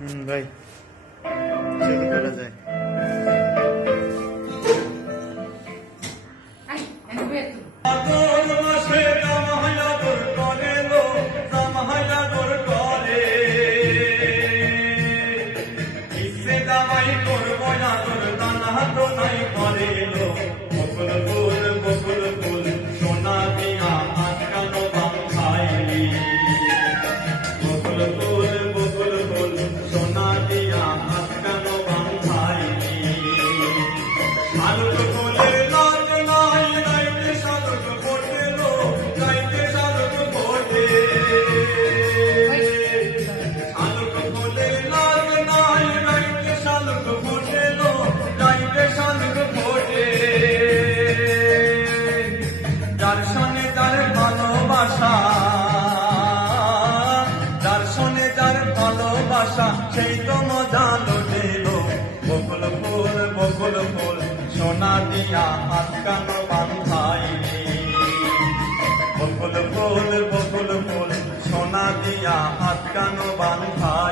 ভাই শুরু করা যায়। যার সনে যার ভালোবাসা, যার সনে যার ভালোবাসা, সেই তো মজা লুটেল। বকুল ফুল সোনা দিয়া হাত কান বাঁধাইলি। বকুল ফুল সোনা দিয়া হাত কান বাঁধাইলি।